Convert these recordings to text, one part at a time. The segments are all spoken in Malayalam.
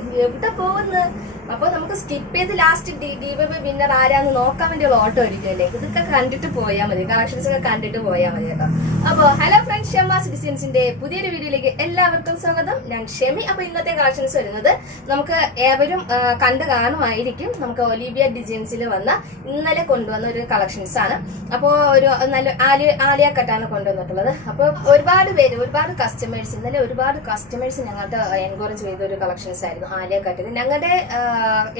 É minha vida boa, né? അപ്പൊ നമുക്ക് സ്കിപ്പ് ചെയ്ത് ലാസ്റ്റ് ഗീവ് വിന്നർ ആരാന്ന് നോക്കാൻ വേണ്ടിയുള്ള ഓട്ടോ ഇരിക്കുമല്ലേ ഇതൊക്കെ കണ്ടിട്ട് പോയാൽ മതി. കളക്ഷൻസ് ഒക്കെ കണ്ടിട്ട് പോയാൽ മതി കേട്ടോ. അപ്പൊ ഹലോ ഫ്രണ്ട്സ് ഷെമ സിറ്റിസൻസിന്റെ പുതിയൊരു വീഡിയോയിലേക്ക് എല്ലാവർക്കും സ്വാഗതം. ഞാൻ ഷെമി. അപ്പൊ ഇന്നത്തെ കളക്ഷൻസ് വരുന്നത് നമുക്ക് ഏവരും കണ്ട് കാണുമായിരിക്കും. നമുക്ക് ഒലീവിയ ഡിസൈൻസിൽ വന്ന ഇന്നലെ കൊണ്ടുവന്ന ഒരു കളക്ഷൻസ് ആണ്. അപ്പോൾ ഒരു നല്ല ആലിയ ആലിയ കട്ടാണ് കൊണ്ടുവന്നിട്ടുള്ളത്. അപ്പോൾ ഒരുപാട് പേര് ഒരുപാട് കസ്റ്റമേഴ്സ് ഇന്നലെ ഒരുപാട് കസ്റ്റമേഴ്സ് ഞങ്ങളുടെ എൻക്വയറി ചെയ്ത ഒരു കളക്ഷൻസ് ആയിരുന്നു. ആലിയ കട്ടിന് ഞങ്ങളുടെ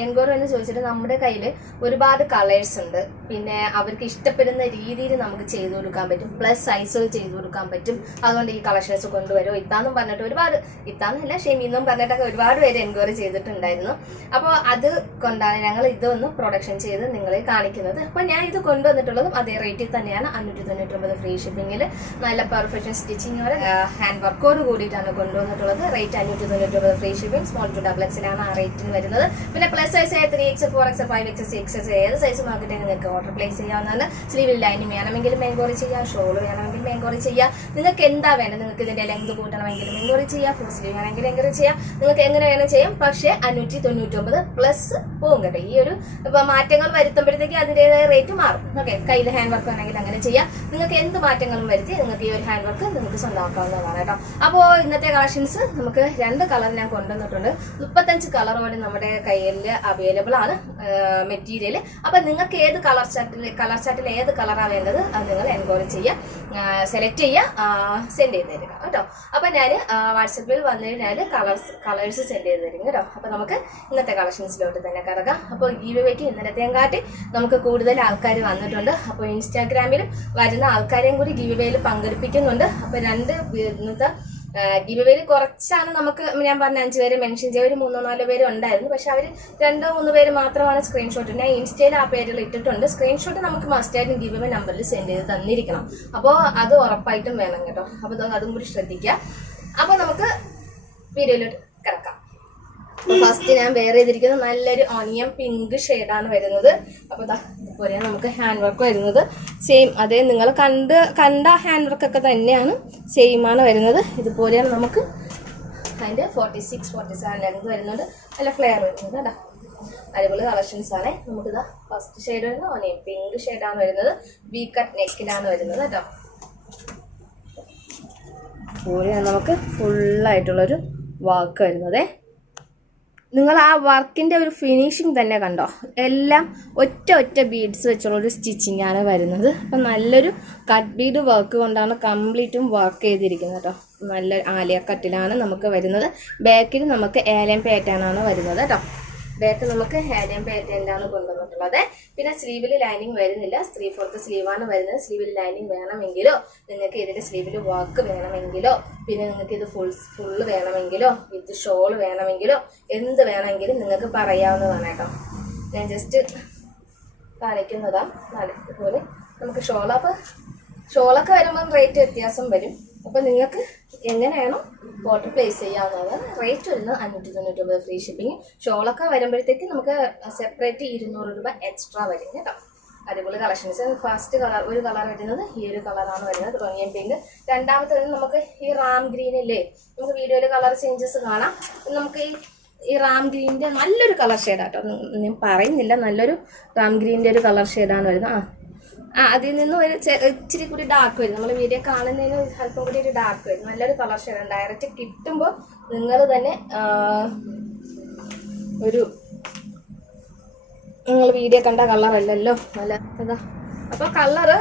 എൻക്വയറി എന്ന് ചോദിച്ചിട്ട് നമ്മുടെ കയ്യിൽ ഒരുപാട് കളേഴ്സ് ഉണ്ട്. പിന്നെ അവർക്ക് ഇഷ്ടപ്പെടുന്ന രീതിയിൽ നമുക്ക് ചെയ്തു കൊടുക്കാൻ പറ്റും. പ്ലസ് സൈസുകൾ ചെയ്തു കൊടുക്കാൻ പറ്റും. അതുകൊണ്ട് ഈ കളക്ഷൻസ് കൊണ്ടുവരും. ഇത്താന്നും പറഞ്ഞിട്ട് ഒരുപാട് ഇത്താന്നല്ല ഷെമീന്നും പറഞ്ഞിട്ടൊക്കെ ഒരുപാട് പേര് എൻക്വയറി ചെയ്തിട്ടുണ്ടായിരുന്നു. അപ്പോൾ അത് കൊണ്ടാണ് ഞങ്ങൾ ഇതൊന്ന് പ്രൊഡക്ഷൻ ചെയ്ത് നിങ്ങളെ കാണിക്കുന്നത്. അപ്പോൾ ഞാൻ ഇത് കൊണ്ടുവന്നിട്ടുള്ളതും അതേ റേറ്റിൽ തന്നെയാണ്. അഞ്ഞൂറ്റി തൊണ്ണൂറ്റി ഒമ്പത് ഫ്രീ ഷിപ്പിങ്ങിൽ നല്ല പെർഫെക്ഷൻ സ്റ്റിച്ചിങ്ങോടെ ഹാൻഡ് വർക്കോട് കൂടിയിട്ടാണ് കൊണ്ടുവന്നിട്ടുള്ളത്. റേറ്റ് അഞ്ഞൂറ്റി തൊണ്ണൂറ്റി ഒമ്പത് free shipping small to double എക്സിലാണ് ആ റേറ്റിന് വരുന്നത്. പിന്നെ പ്ലസ് സൈസ് ആയ three X four X five X six X ഏത് സൈസ് നോക്കിയിട്ട് നിങ്ങൾക്ക് ഓർഡർ പ്ലേസ് ചെയ്യാവുന്നതാണ്. സ്ലീവിൽ ലൈനിങ് വേണമെങ്കിൽ മെങ്കോറി ചെയ്യാം ഷോൾ വേണമെങ്കിൽ മെങ്കോറി ചെയ്യാം. നിങ്ങൾക്ക് എന്താ വേണം നിങ്ങൾക്ക് ഇതിന്റെ ലെങ്ത് കൂട്ടണമെങ്കിലും എൻക്വയറി ചെയ്യാം ഫുൾ സ്ലീവ് വേണമെങ്കിൽ എങ്ങനെ ചെയ്യാം. നിങ്ങൾക്ക് എങ്ങനെ വേണം ചെയ്യാം. പക്ഷേ അഞ്ഞൂറ്റി തൊണ്ണൂറ്റി ഒമ്പത് പ്ലസ് പോകും കേട്ടോ. ഈ ഒരു മാറ്റങ്ങൾ വരുത്തുമ്പോഴത്തേക്ക് അതിന്റെതായ റേറ്റ് മാറും. ഓക്കെ കയ്യിൽ ഹാൻഡ് വർക്ക് ആണെങ്കിൽ അങ്ങനെ ചെയ്യാം. നിങ്ങൾക്ക് എന്ത് മാറ്റങ്ങളും വരുത്തി നിങ്ങൾക്ക് ഈ ഒരു ഹാൻഡ് വർക്ക് നിങ്ങൾക്ക് സ്വന്തമാക്കാവുന്നതാണ് കേട്ടോ. അപ്പോൾ ഇന്നത്തെ കളക്ഷൻസ് നമുക്ക് രണ്ട് കളർ ഞാൻ കൊണ്ടുവന്നിട്ടുണ്ട്. മുപ്പത്തഞ്ച് കളറോടെ നമ്മുടെ കയ്യിൽ അവൈലബിൾ ആണ് മെറ്റീരിയൽ അപ്പൊ നിങ്ങൾക്ക് ഏത് കളർ ചാർട്ടിൽ കളർ ചാർട്ടിൽ ഏത് കളറാണ് വേണ്ടത് അത് നിങ്ങൾ എൻക്വയറി ചെയ്യുക സെലക്ട് ചെയ്യുക സെൻഡ് ചെയ്ത് തരിക കേട്ടോ. അപ്പൊ ഞാൻ വാട്സപ്പിൽ വന്നു കഴിഞ്ഞാൽ കളേഴ്സ് കളേഴ്സ് സെൻഡ് ചെയ്ത് തരും കേട്ടോ. അപ്പൊ നമുക്ക് ഇന്നത്തെ കളക്ഷൻസിലോട്ട് തന്നെ കിടക്കാം അപ്പോൾ ഈ വിവയ്ക്ക് ഇന്നലത്തെയും കാട്ടി നമുക്ക് കൂടുതൽ ആൾക്കാർ വന്നിട്ടുണ്ട്. അപ്പോൾ ഇൻസ്റ്റാഗ്രാമിലും വരുന്ന ആൾക്കാരെയും കൂടി ഗീവയിൽ പങ്കെടുപ്പിക്കുന്നുണ്ട്. അപ്പോൾ രണ്ട് ഇന്നത്തെ ഗിവവേയിൽ കുറച്ചാണ് നമുക്ക് ഞാൻ പറഞ്ഞ അഞ്ച് പേര് മെൻഷൻ ചെയ്യാൻ ഒരു മൂന്നോ നാലോ പേര് ഉണ്ടായിരുന്നു. പക്ഷെ അവർ രണ്ടോ മൂന്നോ പേര് മാത്രമാണ് സ്ക്രീൻഷോട്ട് ഞാൻ ഇൻസ്റ്റയിൽ ആ പേരിൽ ഇട്ടിട്ടുണ്ട്. സ്ക്രീൻഷോട്ട് നമുക്ക് മസ്റ്റായിട്ടും ഗിവവേ നമ്പറിൽ സെൻഡ് ചെയ്ത് തന്നിരിക്കണം. അപ്പോൾ അത് ഉറപ്പായിട്ടും വേണം കേട്ടോ. അപ്പോൾ അതും കൂടി ശ്രദ്ധിക്കുക. അപ്പോൾ നമുക്ക് വീഡിയോയിലോട്ട് കിടക്കാം. ഫസ്റ്റ് ഞാൻ വേറെ ചെയ്തിരിക്കുന്നത് നല്ലൊരു ഓണിയൻ പിങ്ക് ഷെയ്ഡാണ് വരുന്നത്. അപ്പോൾ ഇതുപോലെ നമുക്ക് ഹാൻഡ് വർക്ക് വരുന്നത്. സെയിം അതേ നിങ്ങൾ കണ്ട് കണ്ട ഹാൻഡ് വർക്ക് ഒക്കെ തന്നെയാണ് സെയിം ആണ് വരുന്നത്. ഇതുപോലെയാണ് നമുക്ക് അതിന്റെ forty six forty seven length വരുന്നുണ്ട്. നല്ല ഫ്ലെയർ വരുന്നത് കേട്ടോ. അടിപൊളി കളക്ഷൻസ് ആണ്. നമുക്കിതാ ഫസ്റ്റ് ഷെയ്ഡ് വരുന്നത് ഓനെ പിങ്ക് ഷെയ്ഡാണ് വരുന്നത്. വി കട്ട് നെക്കിലാണ് വരുന്നത് കേട്ടോ. ഇതുപോലെയാണ് നമുക്ക് ഫുള്ളായിട്ടുള്ളൊരു വാക്ക് വരുന്നതേ. നിങ്ങൾ ആ വർക്കിന്റെ ഒരു ഫിനിഷിങ് തന്നെ കണ്ടോ? എല്ലാം ഒറ്റ ഒറ്റ ബീഡ്സ് വെച്ചുള്ള ഒരു സ്റ്റിച്ചിങ് ആണ് വരുന്നത്. അപ്പം നല്ലൊരു കട്ട് ബീഡ് വർക്ക് കൊണ്ടാണ് കംപ്ലീറ്റും വർക്ക് ചെയ്തിരിക്കുന്നത് കേട്ടോ നല്ല ആലിയ കട്ടിലാണ് നമുക്ക് വരുന്നത്. ബാക്കിൽ നമുക്ക് ഏലം പാറ്റേൺ ആണ് വരുന്നത് കേട്ടോ ബാക്ക് നമുക്ക് ഏലം പാറ്റേണിലാണ് കൊണ്ടുവന്നിട്ടുള്ളത്. പിന്നെ സ്ലീവിൽ ലൈനിങ് വരുന്നില്ല. ത്രീ ഫോർത്ത് സ്ലീവാണ് വരുന്നത്. സ്ലീവിൽ ലൈനിങ് വേണമെങ്കിലോ നിങ്ങൾക്ക് ഇതിന്റെ സ്ലീവിൽ വർക്ക് വേണമെങ്കിലോ പിന്നെ നിങ്ങൾക്ക് ഇത് ഫുൾ ഫുള്ള് വേണമെങ്കിലോ വിത്ത് ഷോൾ വേണമെങ്കിലോ എന്ത് വേണമെങ്കിലും നിങ്ങൾക്ക് പറയാവുന്നതാണ് കേട്ടോ. ഞാൻ ജസ്റ്റ് കാണിക്കുന്നതാണ് അതുപോലെ നമുക്ക് ഷോൾ ഷോളൊക്കെ വരുമ്പം റേറ്റ് വ്യത്യാസം വരും. അപ്പോൾ നിങ്ങൾക്ക് എങ്ങനെയാണോ ഓർഡർ പ്ലേസ് ചെയ്യാവുന്നതാണ് റേറ്റ് വരുന്നത് അഞ്ഞൂറ്റി തൊണ്ണൂറ്റി ഒമ്പത് ഫ്രീ ഷിപ്പിംഗ് ഷോളൊക്കെ വരുമ്പോഴത്തേക്ക് നമുക്ക് സെപ്പറേറ്റ് ഇരുന്നൂറ് രൂപ എക്സ്ട്രാ വരും കേട്ടോ. അടിപൊളി കളക്ഷൻസ് ഫസ്റ്റ് കളർ ഒരു കളർ വരുന്നത് ഈ ഒരു കളറാണ് വരുന്നത്. റോണിയൻ പിങ്ക് രണ്ടാമത്തെ വരുന്നത് നമുക്ക് ഈ റാം ഗ്രീൻ ഇല്ലേ? നമുക്ക് വീഡിയോയിൽ കളർ ചേഞ്ചസ് കാണാം. നമുക്ക് ഈ ഈ റാം ഗ്രീനിന്റെ നല്ലൊരു കളർ ഷെയ്ഡാട്ടോ ഞാൻ പറയുന്നില്ല. നല്ലൊരു റാം ഗ്രീനിന്റെ ഒരു കളർ ഷെയ്ഡാണ് വരുന്നത്. ആ ആ അതിൽ നിന്ന് ഒരു ഇച്ചിരി കൂടി ഡാർക്ക് വരും നമ്മൾ വീഡിയോ കാണുന്നതിന് അല്പം കൂടി ഒരു ഡാർക്ക് വരും നല്ലൊരു കളർ ഷെയ്ഡാണ് ഡയറക്റ്റ് കിട്ടുമ്പോൾ നിങ്ങൾ തന്നെ ഒരു നിങ്ങൾ വീഡിയോ കണ്ട കളറല്ലല്ലോ നല്ല അതാ. അപ്പൊ കളറ്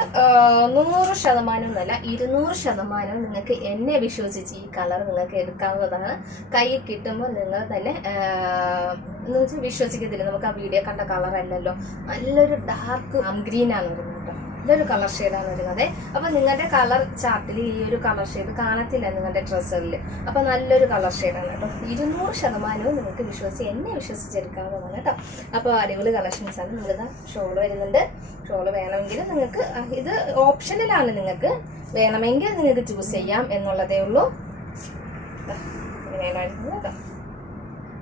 നൂറ് ശതമാനം എന്നല്ല ഇരുന്നൂറ് ശതമാനം നിങ്ങൾക്ക് എന്നെ വിശ്വസിച്ച് ഈ കളർ നിങ്ങൾക്ക് എടുക്കാവുന്നതാണ്. കൈ കിട്ടുമ്പോൾ നിങ്ങൾ തന്നെ എന്ന് വെച്ചാൽ വിശ്വസിക്കത്തില്ല. നമുക്ക് ആ വീഡിയോ കണ്ട കളർ അല്ലല്ലോ. നല്ലൊരു ഡാർക്ക് ഗ്രീൻ ആണ് നല്ലൊരു കളർ ഷെയ്ഡാണ് വരുന്നത്. അപ്പൊ നിങ്ങളുടെ കളർ ചാർട്ടിൽ ഈ ഒരു കളർ ഷെയ്ഡ് കാണത്തില്ല നിങ്ങളുടെ ഡ്രസ്സറിൽ അപ്പൊ നല്ലൊരു കളർ ഷെയ്ഡാണ് കേട്ടോ. ഇരുന്നൂറ് ശതമാനവും നിങ്ങൾക്ക് വിശ്വസിച്ച് എന്നെ വിശ്വസിച്ചെടുക്കാവുന്നതാണ് കേട്ടോ. അപ്പോൾ അടിപൊളി കളക്ഷൻസ് ആണ് നിങ്ങൾ ഷോൾ വരുന്നുണ്ട്. ഷോൾ വേണമെങ്കിൽ നിങ്ങൾക്ക് ഇത് ഓപ്ഷനിലാണ് നിങ്ങൾക്ക്. വേണമെങ്കിൽ നിങ്ങൾക്ക് ചൂസ് ചെയ്യാം എന്നുള്ളതേ ഉള്ളൂ. ഇങ്ങനെയാണ് കേട്ടോ.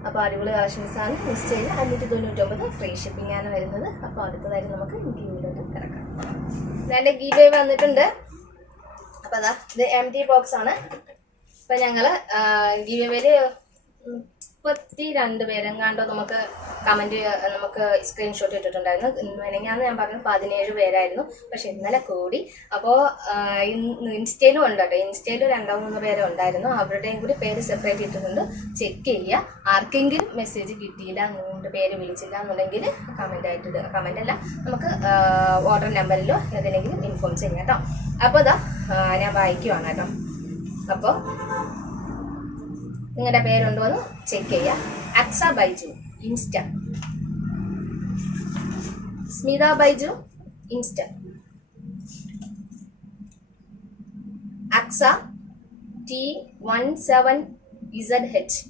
അപ്പോൾ അടിപൊളി കളക്ഷൻസ് ആണ് മിസ് ചെയ്ത് അഞ്ഞൂറ്റി തൊണ്ണൂറ്റൊമ്പത് ഫ്രീ ഷിപ്പിംഗ് ആണ് വരുന്നത്. അപ്പോൾ അടുത്തതായിട്ട് നമുക്ക് ഗീവിലോട്ട് കിടക്കാം. എന്റെ ഗീവേ വന്നിട്ടുണ്ട്. അപ്പോൾ അതാ ഇത് എം ടി ബോക്സ് ആണ് അപ്പോൾ ഞങ്ങൾ ഗീവേയിൽ മുപ്പത്തി രണ്ട് പേരെങ്ങാണ്ടോ നമുക്ക് കമന്റ് നമുക്ക് സ്ക്രീൻഷോട്ട് ഇട്ടിട്ടുണ്ടായിരുന്നു. മെനങ്ങാന്ന് ഞാൻ പറഞ്ഞു പതിനേഴ് പേരായിരുന്നു. പക്ഷെ ഇന്നലെ കൂടി. അപ്പോൾ ഇൻസ്റ്റയിലും ഉണ്ട് കേട്ടോ. ഇൻസ്റ്റയിൽ രണ്ടോ മൂന്നോ പേരെ ഉണ്ടായിരുന്നു അവരുടെയും കൂടി പേര് സെപ്പറേറ്റ് ഇട്ടിട്ടുണ്ട്. ചെക്ക് ചെയ്യുക. ആർക്കെങ്കിലും മെസ്സേജ് കിട്ടിയില്ല നിങ്ങളുടെ പേര് വിളിച്ചില്ല എന്നുണ്ടെങ്കിൽ കമന്റ് ആയിട്ട് കമന്റ് അല്ല നമുക്ക് ഓർഡർ നമ്പറിലോ ഏതെങ്കിലും ഇൻഫോം ചെയ്യാം കേട്ടോ. അപ്പോൾ ഇതാ ഞാൻ വായിക്കുവാണ് കേട്ടോ. അപ്പോൾ നിങ്ങളുടെ പേരുണ്ടോ എന്ന് ചെക്ക് ചെയ്യുക. Aksa Baiju. Insta. Smitha Baiju insta. Aksa T one seven Z H.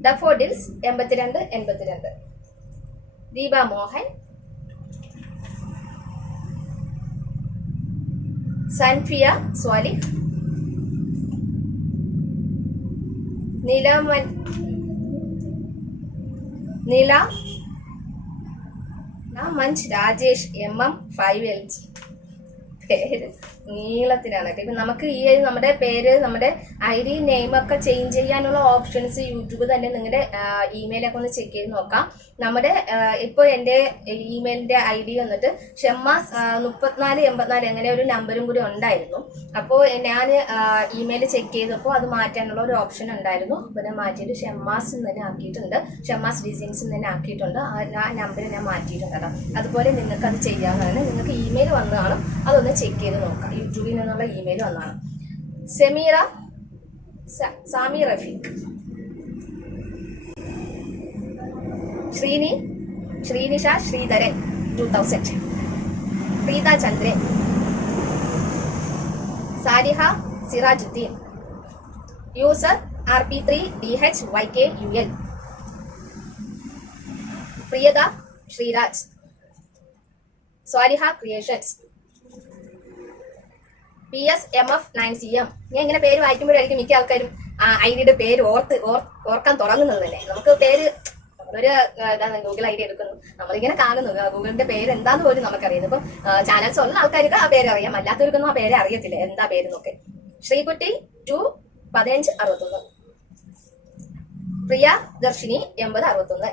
Daffodils എൺപത്തിരണ്ട് എൺപത്തിരണ്ട്. ദീപ മോഹൻ. സൻഫിയ സ്വാലിഹ്. നിലമൻ നില Munch Rajesh M M five L G. പേര് നീളത്തിലാണ് കേട്ടോ ഇപ്പൊ നമുക്ക് ഈ നമ്മുടെ പേര് നമ്മുടെ ഐ ഡി നെയിം ഒക്കെ ചേഞ്ച് ചെയ്യാനുള്ള ഓപ്ഷൻസ് യൂട്യൂബ് തന്നെ നിങ്ങളുടെ ഇമെയിലൊക്കെ ഒന്ന് ചെക്ക് ചെയ്ത് നോക്കാം. നമ്മുടെ ഇപ്പോൾ എന്റെ ഇമെയിലിന്റെ ഐ ഡി വന്നിട്ട് ഷെമ്മാസ് മുപ്പത്തിനാല് എൺപത്തിനാല് അങ്ങനെ ഒരു നമ്പറും കൂടി ഉണ്ടായിരുന്നു. അപ്പോൾ ഞാൻ ഇമെയിൽ ചെക്ക് ചെയ്തപ്പോൾ അത് മാറ്റാനുള്ള ഒരു ഓപ്ഷൻ ഉണ്ടായിരുന്നു. അപ്പോൾ ഞാൻ മാറ്റിയിട്ട് ഷെമ്മാസ് തന്നെ ആക്കിയിട്ടുണ്ട്. ഷെമ്മാസ് ഡിസൈൻസ് തന്നെ ആക്കിയിട്ടുണ്ട്. ആ- നമ്പർ ഞാൻ മാറ്റിയിട്ടുണ്ട് കേട്ടോ. അതുപോലെ നിങ്ങൾക്ക് അത് ചെയ്യാവുന്നതാണ്. നിങ്ങൾക്ക് ഇമെയിൽ വന്നതാണ് അതൊന്ന് ചെക്ക് ചെയ്ത് നോക്കാം. യൂട്യൂബിൽ നിന്നുള്ള ഇമെയിൽ വന്നാണ്. Sameera Sami Rafeeq. Sreeni Sreenisha Sreedharan two thousand Preetha Chandran. Sariha Sirajuddeen. User R P three D H Y K U L. Priyatha Sreeraj. Swaliha creations. P S M F nine C M ഞാൻ ഇങ്ങനെ പേര് വായിക്കുമ്പോഴായിരിക്കും മിക്ക ആൾക്കാരും ഐ ഡിയുടെ പേര് ഓർത്ത് ഓർക്കാൻ തുടങ്ങുന്നത് തന്നെ നമുക്ക് പേര് ഒരു ഇതാണ് ഗൂഗിൾ ഐ ഡി എടുക്കുന്നു. നമ്മളിങ്ങനെ കാണുന്നു. ഗൂഗിളിന്റെ പേര് എന്താന്ന് പോലും നമുക്കറിയുന്നു ഇപ്പം ചാനൽസ് ഉള്ള ആൾക്കാർക്ക് ആ പേര് അറിയാം. അല്ലാത്തവർക്കൊന്നും ആ പേര് അറിയത്തില്ല. എന്താ പേര് നോക്കെ ശ്രീകുട്ടി ടു പതിനഞ്ച് അറുപത്തൊന്ന്. പ്രിയ ദർശിനി എൺപത് അറുപത്തൊന്ന്.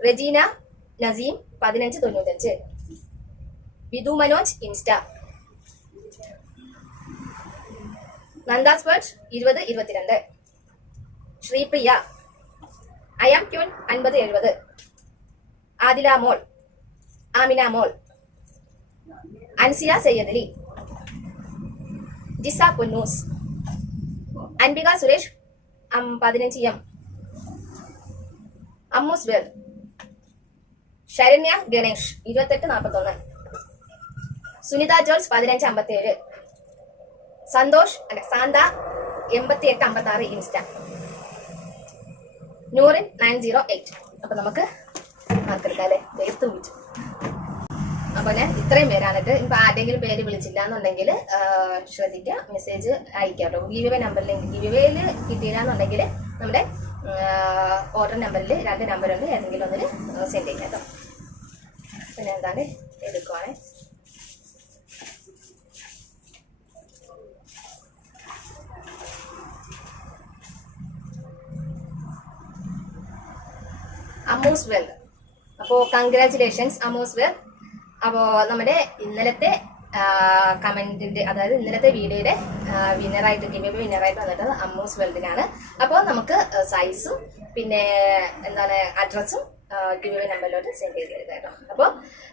റെജീന നസീം പതിനഞ്ച് തൊണ്ണൂറ്റഞ്ച്. വിധു മനോജ് ഇൻസ്റ്റ. നന്ദാസ് വേർഡ് ഇരുപത് ഇരുപത്തിരണ്ട്. ശ്രീപ്രിയ അയാം ക്യൂൻ അൻപത് എഴുപത്. ആദില മോൾ ആമിന മോൾ. അൻസിയ സയ്യദലി. ജിസ പുന്നൂസ്. അൻപിക സുരേഷ് പതിനഞ്ച് എം. അമ്മൂസ് വേൾഡ് ശരണ്യ ഗണേഷ് ഇരുപത്തെട്ട് നാൽപ്പത്തൊന്ന് സുനിത ജോൾസ് പതിനഞ്ച് അമ്പത്തി ഏഴ് സന്തോഷ് അല്ല സാന്ത എൺപത്തി എട്ട് അമ്പത്തി ആറ് insta. Noorin nine zero eight. അപ്പൊ നമുക്ക് മാർക്കെടുക്കാല്ലേ വേർത്ത് വിളിച്ചു അപ്പൊ ഞാൻ ഇത്രയും പേരാണിട്ട് ഇപ്പൊ ആരുടെങ്കിലും പേര് വിളിച്ചില്ല എന്നുണ്ടെങ്കിൽ ശ്രദ്ധിക്കുക മെസ്സേജ് അയക്കാം കേട്ടോ. ഗീവേ നമ്പറിൽ ഗീവേയിൽ കിട്ടിയില്ല നമ്മുടെ ഓർഡർ നമ്പറിൽ രണ്ട് നമ്പറുണ്ട് ഏതെങ്കിലും ഒന്നിൽ സെൻഡ് ചെയ്യാം കേട്ടോ. പിന്നെ എന്താണ്? എടുക്കുവാണേ. അമൂസ് വെൽ അപ്പോൾ കൺഗ്രാറ്റുലേഷൻസ് അമൂസ് വെൽ അപ്പോൾ നമ്മുടെ ഇന്നലത്തെ കമന്റിന്റെ അതായത് ഇന്നലത്തെ വീഡിയോയുടെ വിന്നറായിട്ട് ഗിവ് വിന്നറായിട്ട് വന്നിട്ട് അമ്മൂസ് വേൾഡിനാണ് അപ്പോൾ നമുക്ക് സൈസും പിന്നെ എന്താണ് അഡ്രസ്സും ഗിവ് നമ്പറിലോട്ട് സെൻഡ് ചെയ്ത് തരുന്നതായിരുന്നു അപ്പോൾ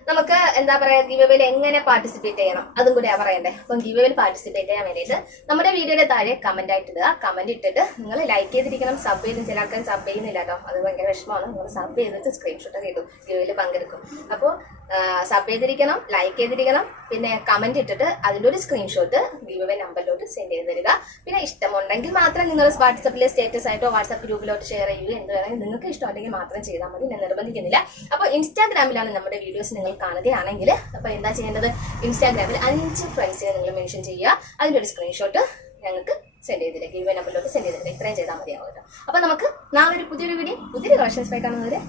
നമുക്ക് എന്താ പറയുക ഗിവ് എങ്ങനെ പാർട്ടിസിപ്പേറ്റ് ചെയ്യണം? അതും കൂടി പറയണ്ടേ. അപ്പം ഗിവ് പാർട്ടിസിപ്പേറ്റ് ചെയ്യാൻ വേണ്ടിയിട്ട് നമ്മുടെ വീഡിയോയുടെ താഴെ കമന്റ് ആയിട്ട് ഇടുക. കമന്റ് ഇട്ടിട്ട് നിങ്ങൾ ലൈക്ക് ചെയ്തിരിക്കണം. സബ് ചെയ്ത് ചില ആൾക്കാർ സബ് ചെയ്യുന്നില്ല കേട്ടോ. അത് ഭയങ്കര വിഷമമാണ്. നിങ്ങൾ സബ് ചെയ്തിട്ട് സ്ക്രീൻഷോട്ട് ഒക്കെ ഇടും. ഗിവിൽ പങ്കെടുക്കും. അപ്പോൾ സബ് ചെയ്തിരിക്കണം ലൈക്ക് ചെയ്തിരിക്കണം പിന്നെ കമന്റ് ഇട്ടിട്ട് അതിന്റെ ഒരു സ്ക്രീൻഷോട്ട് ഗിവ് നമ്പറിലോട്ട് സെൻഡ് ചെയ്ത് തരിക. പിന്നെ ഇഷ്ടമുണ്ടെങ്കിൽ മാത്രം നിങ്ങൾ വാട്സപ്പിലെ സ്റ്റേറ്റസ് ആയിട്ടോ വാട്സപ്പ് ഗ്രൂപ്പിലോട്ട് ഷെയർ ചെയ്യുക എന്ത് വേണമെങ്കിൽ നിങ്ങൾക്ക് ഇഷ്ടമുണ്ടെങ്കിൽ മാത്രം ചെയ്താൽ മതി. ഞാൻ നിർബന്ധിക്കുന്നില്ല. അപ്പോൾ ഇൻസ്റ്റാഗ്രാമിലാണ് നമ്മുടെ വീഡിയോസ് നിങ്ങൾ കാണുകയാണെങ്കിൽ അപ്പോൾ എന്താ ചെയ്യേണ്ടത്? ഇൻസ്റ്റാഗ്രാമിൽ അഞ്ച് ഫ്രണ്ട്സിനെ നിങ്ങൾ മെൻഷൻ ചെയ്യുക. അതിന്റെ ഒരു സ്ക്രീൻഷോട്ട് ഞങ്ങൾക്ക് സെൻഡ് ചെയ്തില്ല ഗീവ് നമ്പറിലോട്ട് സെൻഡ് ചെയ്തില്ല ഇത്രയും ചെയ്താൽ മതിയാവും അപ്പോൾ നമുക്ക് നാളെ ഒരു പുതിയൊരു വീഡിയോ പുതിയൊരു കളക്ഷൻസ് ആയി കാണുന്നവരെ